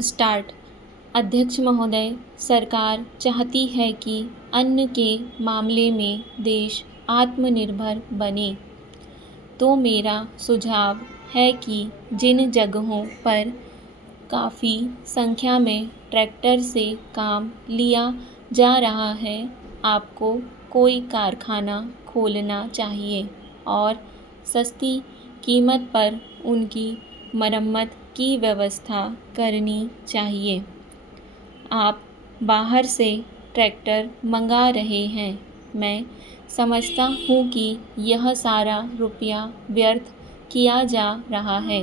Start. अध्यक्ष महोदय, सरकार चाहती है कि अन्न के मामले में देश आत्मनिर्भर बने। तो मेरा सुझाव है कि जिन जगहों पर काफ़ी संख्या में ट्रैक्टर से काम लिया जा रहा है, आपको कोई कारखाना खोलना चाहिए और सस्ती कीमत पर उनकी मरम्मत की व्यवस्था करनी चाहिए। आप बाहर से ट्रैक्टर मंगा रहे हैं। मैं समझता हूँ कि यह सारा रुपया व्यर्थ किया जा रहा है।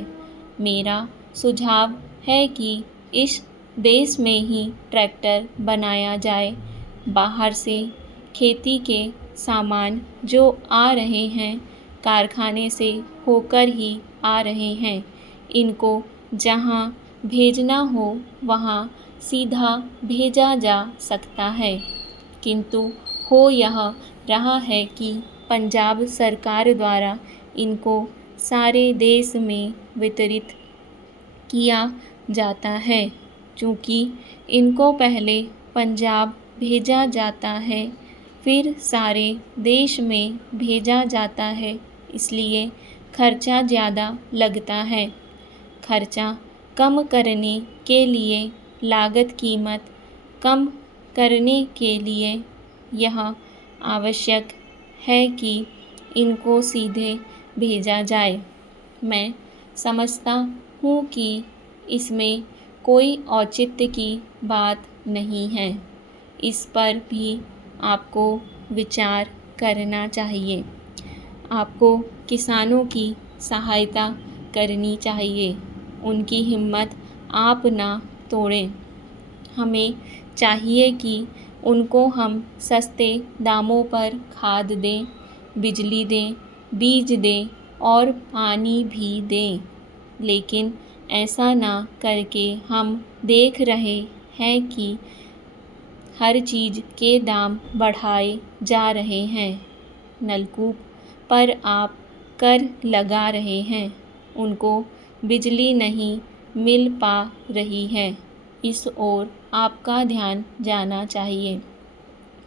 मेरा सुझाव है कि इस देश में ही ट्रैक्टर बनाया जाए। बाहर से खेती के सामान जो आ रहे हैं, कारखाने से होकर ही आ रहे हैं। इनको जहाँ भेजना हो वहाँ सीधा भेजा जा सकता है, किंतु हो यह रहा है कि पंजाब सरकार द्वारा इनको सारे देश में वितरित किया जाता है। चूँकि इनको पहले पंजाब भेजा जाता है, फिर सारे देश में भेजा जाता है, इसलिए खर्चा ज़्यादा लगता है। खर्चा कम करने के लिए, लागत कीमत कम करने के लिए यह आवश्यक है कि इनको सीधे भेजा जाए। मैं समझता हूँ कि इसमें कोई औचित्य की बात नहीं है। इस पर भी आपको विचार करना चाहिए। आपको किसानों की सहायता करनी चाहिए। उनकी हिम्मत आप ना तोड़ें। हमें चाहिए कि उनको हम सस्ते दामों पर खाद दें, बिजली दें, बीज दें और पानी भी दें। लेकिन ऐसा ना करके हम देख रहे हैं कि हर चीज़ के दाम बढ़ाए जा रहे हैं। नलकूप पर आप कर लगा रहे हैं, उनको बिजली नहीं मिल पा रही है। इस ओर आपका ध्यान जाना चाहिए।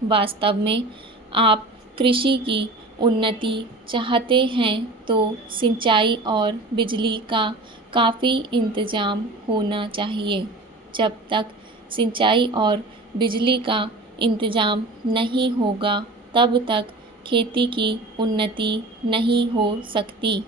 वास्तव में आप कृषि की उन्नति चाहते हैं तो सिंचाई और बिजली का काफ़ी इंतज़ाम होना चाहिए। जब तक सिंचाई और बिजली का इंतज़ाम नहीं होगा, तब तक खेती की उन्नति नहीं हो सकती।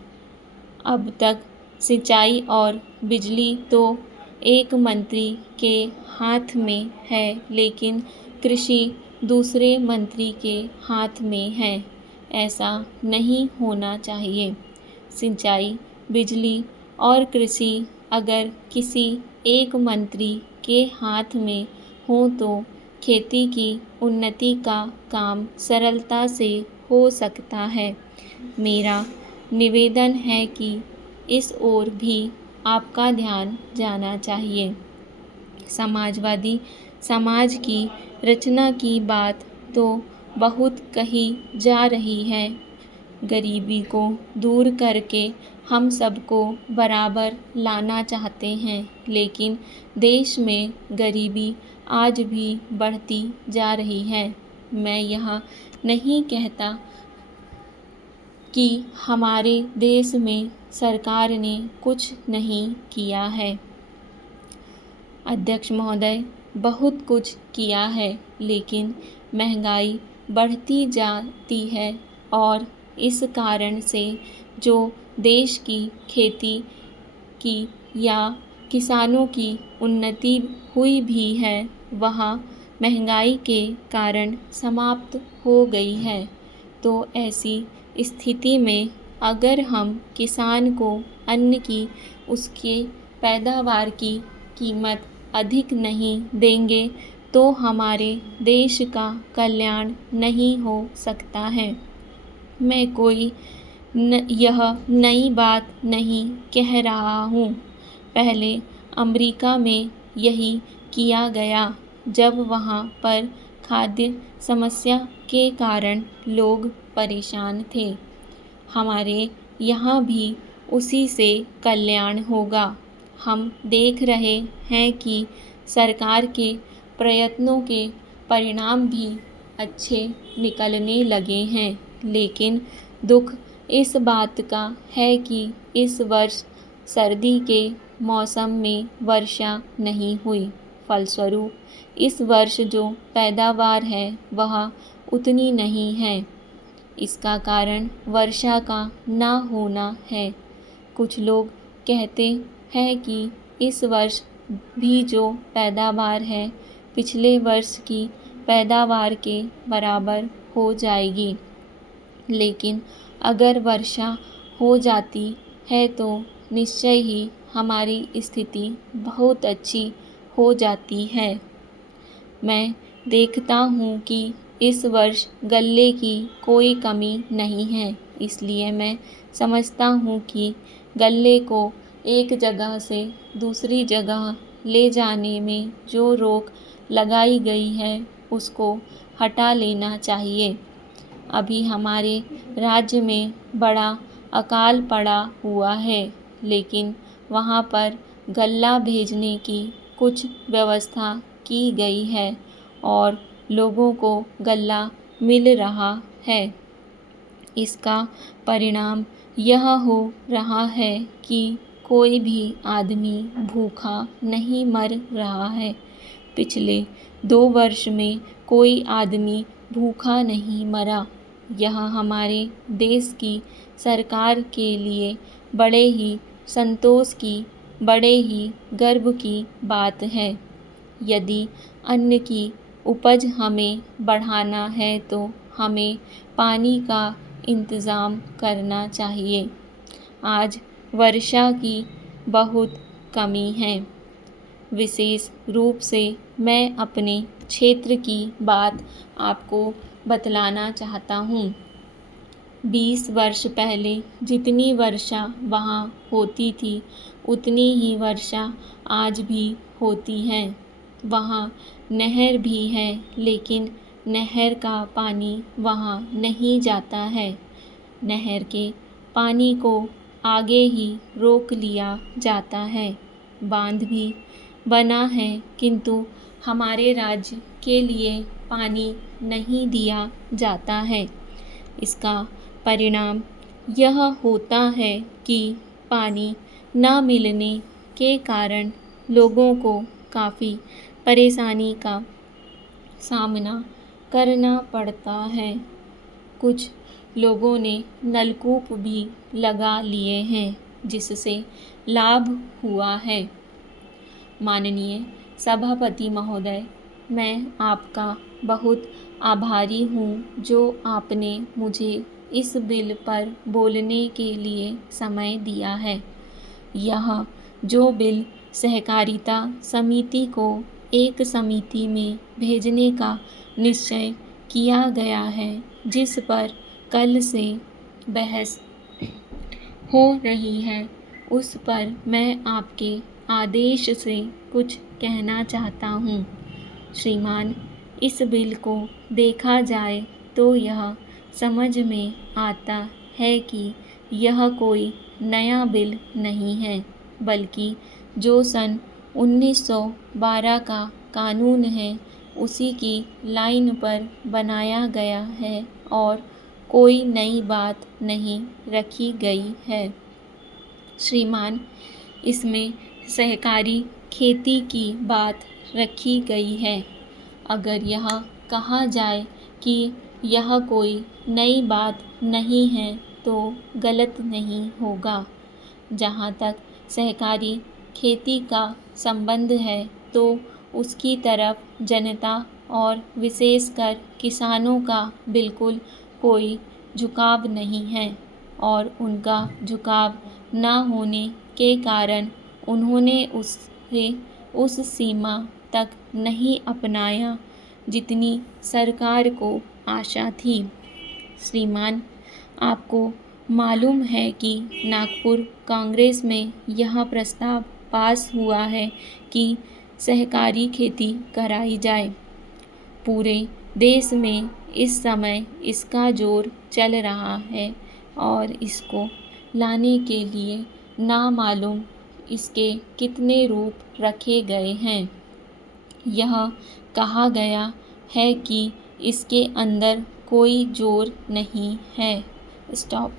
अब तक सिंचाई और बिजली तो एक मंत्री के हाथ में है, लेकिन कृषि दूसरे मंत्री के हाथ में है। ऐसा नहीं होना चाहिए। सिंचाई, बिजली और कृषि अगर किसी एक मंत्री के हाथ में हो तो खेती की उन्नति का काम सरलता से हो सकता है। मेरा निवेदन है कि इस ओर भी आपका ध्यान जाना चाहिए। समाजवादी समाज की रचना की बात तो बहुत कही जा रही है। गरीबी को दूर करके हम सबको बराबर लाना चाहते हैं, लेकिन देश में गरीबी आज भी बढ़ती जा रही है। मैं यह नहीं कहता कि हमारे देश में सरकार ने कुछ नहीं किया है। अध्यक्ष महोदय, बहुत कुछ किया है, लेकिन महंगाई बढ़ती जाती है और इस कारण से जो देश की खेती की या किसानों की उन्नति हुई भी है, वह महंगाई के कारण समाप्त हो गई है। तो ऐसी स्थिति में अगर हम किसान को अन्न की, उसके पैदावार की कीमत अधिक नहीं देंगे, तो हमारे देश का कल्याण नहीं हो सकता है। मैं कोई यह नई बात नहीं कह रहा हूँ। पहले अमेरिका में यही किया गया, जब वहाँ पर खाद्य समस्या के कारण लोग परेशान थे। हमारे यहाँ भी उसी से कल्याण होगा। हम देख रहे हैं कि सरकार के प्रयत्नों के परिणाम भी अच्छे निकलने लगे हैं, लेकिन दुख इस बात का है कि इस वर्ष सर्दी के मौसम में वर्षा नहीं हुई। फलस्वरूप इस वर्ष जो पैदावार है वह उतनी नहीं है। इसका कारण वर्षा का ना होना है। कुछ लोग कहते हैं कि इस वर्ष भी जो पैदावार है पिछले वर्ष की पैदावार के बराबर हो जाएगी, लेकिन अगर वर्षा हो जाती है तो निश्चय ही हमारी स्थिति बहुत अच्छी हो जाती है। मैं देखता हूँ कि इस वर्ष गल्ले की कोई कमी नहीं है, इसलिए मैं समझता हूँ कि गल्ले को एक जगह से दूसरी जगह ले जाने में जो रोक लगाई गई है उसको हटा लेना चाहिए। अभी हमारे राज्य में बड़ा अकाल पड़ा हुआ है, लेकिन वहाँ पर गल्ला भेजने की कुछ व्यवस्था की गई है और लोगों को गल्ला मिल रहा है। इसका परिणाम यह हो रहा है कि कोई भी आदमी भूखा नहीं मर रहा है। पिछले 2 वर्ष में कोई आदमी भूखा नहीं मरा। यह हमारे देश की सरकार के लिए बड़े ही संतोष की, बड़े ही गर्व की बात है। यदि अन्न की उपज हमें बढ़ाना है तो हमें पानी का इंतज़ाम करना चाहिए। आज वर्षा की बहुत कमी है। विशेष रूप से मैं अपने क्षेत्र की बात आपको बतलाना चाहता हूँ। 20 वर्ष पहले जितनी वर्षा वहाँ होती थी उतनी ही वर्षा आज भी होती है। वहाँ नहर भी है, लेकिन नहर का पानी वहाँ नहीं जाता है। नहर के पानी को आगे ही रोक लिया जाता है। बांध भी बना है, किंतु हमारे राज्य के लिए पानी नहीं दिया जाता है। इसका परिणाम यह होता है कि पानी न मिलने के कारण लोगों को काफ़ी परेशानी का सामना करना पड़ता है। कुछ लोगों ने नलकूप भी लगा लिए हैं, जिससे लाभ हुआ है। माननीय सभापति महोदय, मैं आपका बहुत आभारी हूँ जो आपने मुझे इस बिल पर बोलने के लिए समय दिया है। यह जो बिल सहकारिता समिति को एक समिति में भेजने का निश्चय किया गया है, जिस पर कल से बहस हो रही है, उस पर मैं आपके आदेश से कुछ कहना चाहता हूँ। श्रीमान, इस बिल को देखा जाए तो यह समझ में आता है कि यह कोई नया बिल नहीं है, बल्कि जो सन 1912 का कानून है उसी की लाइन पर बनाया गया है और कोई नई बात नहीं रखी गई है। श्रीमान, इसमें सहकारी खेती की बात रखी गई है। अगर यह कहा जाए कि यह कोई नई बात नहीं है तो गलत नहीं होगा। जहाँ तक सहकारी खेती का संबंध है तो उसकी तरफ जनता और विशेषकर किसानों का बिल्कुल कोई झुकाव नहीं है और उनका झुकाव ना होने के कारण उन्होंने उसे उस सीमा तक नहीं अपनाया जितनी सरकार को आशा थी। श्रीमान, आपको मालूम है कि नागपुर कांग्रेस में यह प्रस्ताव पास हुआ है कि सहकारी खेती कराई जाए। पूरे देश में इस समय इसका जोर चल रहा है और इसको लाने के लिए नामालूम इसके कितने रूप रखे गए हैं। यह कहा गया है कि इसके अंदर कोई जोर नहीं है। स्टॉप।